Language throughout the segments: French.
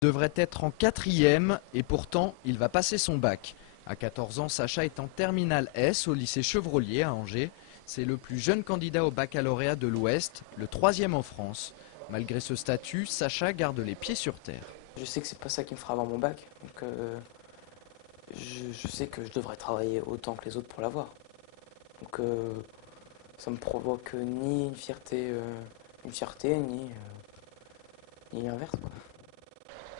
Devrait être en quatrième et pourtant il va passer son bac. À 14 ans, Sacha est en terminale S au lycée Chevrollier à Angers. C'est le plus jeune candidat au baccalauréat de l'Ouest, le troisième en France. Malgré ce statut, Sacha garde les pieds sur terre. Je sais que c'est pas ça qui me fera avoir mon bac, donc je sais que je devrais travailler autant que les autres pour l'avoir. Donc ça me provoque ni une fierté ni l'inverse, quoi.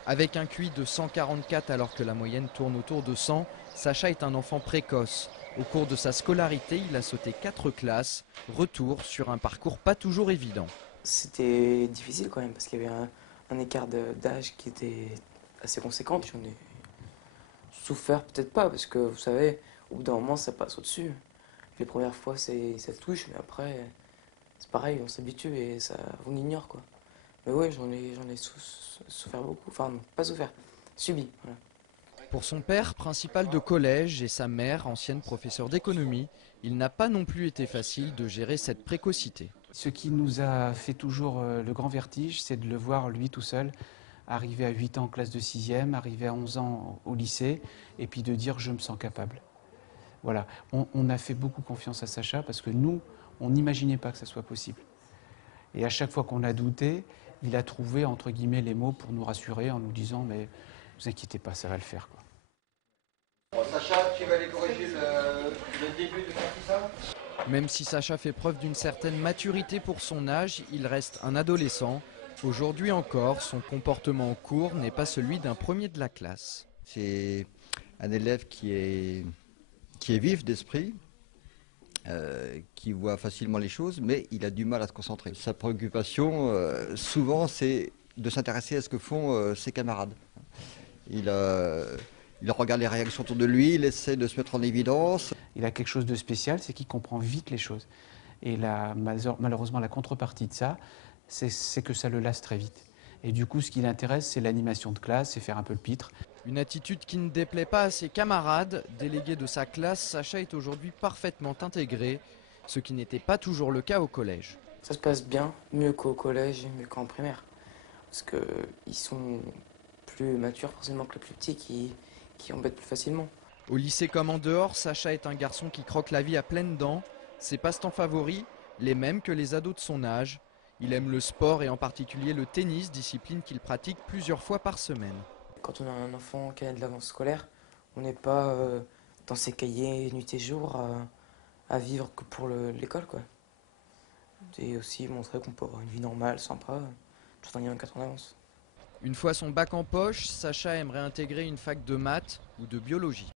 Avec un QI de 144 alors que la moyenne tourne autour de 100, Sacha est un enfant précoce. Au cours de sa scolarité, il a sauté 4 classes. Retour sur un parcours pas toujours évident. C'était difficile quand même parce qu'il y avait un écart d'âge qui était assez conséquent. J'en ai souffert peut-être pas parce que vous savez, au bout d'un moment ça passe au-dessus. Les premières fois ça touche, mais après c'est pareil, on s'habitue et ça on ignore quoi. Mais ouais, j'en ai souffert beaucoup. Enfin non, pas souffert, subi. Voilà. Pour son père, principal de collège, et sa mère, ancienne professeure d'économie, il n'a pas non plus été facile de gérer cette précocité. Ce qui nous a fait toujours le grand vertige, c'est de le voir lui tout seul, arriver à 8 ans en classe de 6e, arriver à 11 ans au lycée, et puis de dire je me sens capable. Voilà, on a fait beaucoup confiance à Sacha parce que nous, on n'imaginait pas que ça soit possible. Et à chaque fois qu'on a douté, il a trouvé entre guillemets les mots pour nous rassurer en nous disant mais vous inquiétez pas, ça va le faire, quoi. Bon, Sacha, tu vas aller corriger le début de l'apprentissage. Même si Sacha fait preuve d'une certaine maturité pour son âge, il reste un adolescent. Aujourd'hui encore, son comportement en cours n'est pas celui d'un premier de la classe. C'est un élève qui est vif d'esprit, qui voit facilement les choses, mais il a du mal à se concentrer. Sa préoccupation, souvent, c'est de s'intéresser à ce que font ses camarades. Il regarde les réactions autour de lui, il essaie de se mettre en évidence. Il a quelque chose de spécial, c'est qu'il comprend vite les choses. Et malheureusement, la contrepartie de ça, c'est que ça le lasse très vite. Et du coup, ce qui l'intéresse, c'est l'animation de classe, c'est faire un peu le pitre. Une attitude qui ne déplaît pas à ses camarades. Délégué de sa classe, Sacha est aujourd'hui parfaitement intégré, ce qui n'était pas toujours le cas au collège. Ça se passe bien, mieux qu'au collège et mieux qu'en primaire. Parce qu'ils sont plus matures forcément que les plus petits qui embêtent plus facilement. Au lycée comme en dehors, Sacha est un garçon qui croque la vie à pleines dents. Ses passe-temps favoris, les mêmes que les ados de son âge. Il aime le sport et en particulier le tennis, discipline qu'il pratique plusieurs fois par semaine. Quand on a un enfant qui a de l'avance scolaire, on n'est pas dans ses cahiers nuit et jour à vivre que pour l'école, quoi. Et aussi montrer qu'on peut avoir une vie normale, sympa, tout en ayant 4 ans d'avance. Une fois son bac en poche, Sacha aimerait intégrer une fac de maths ou de biologie.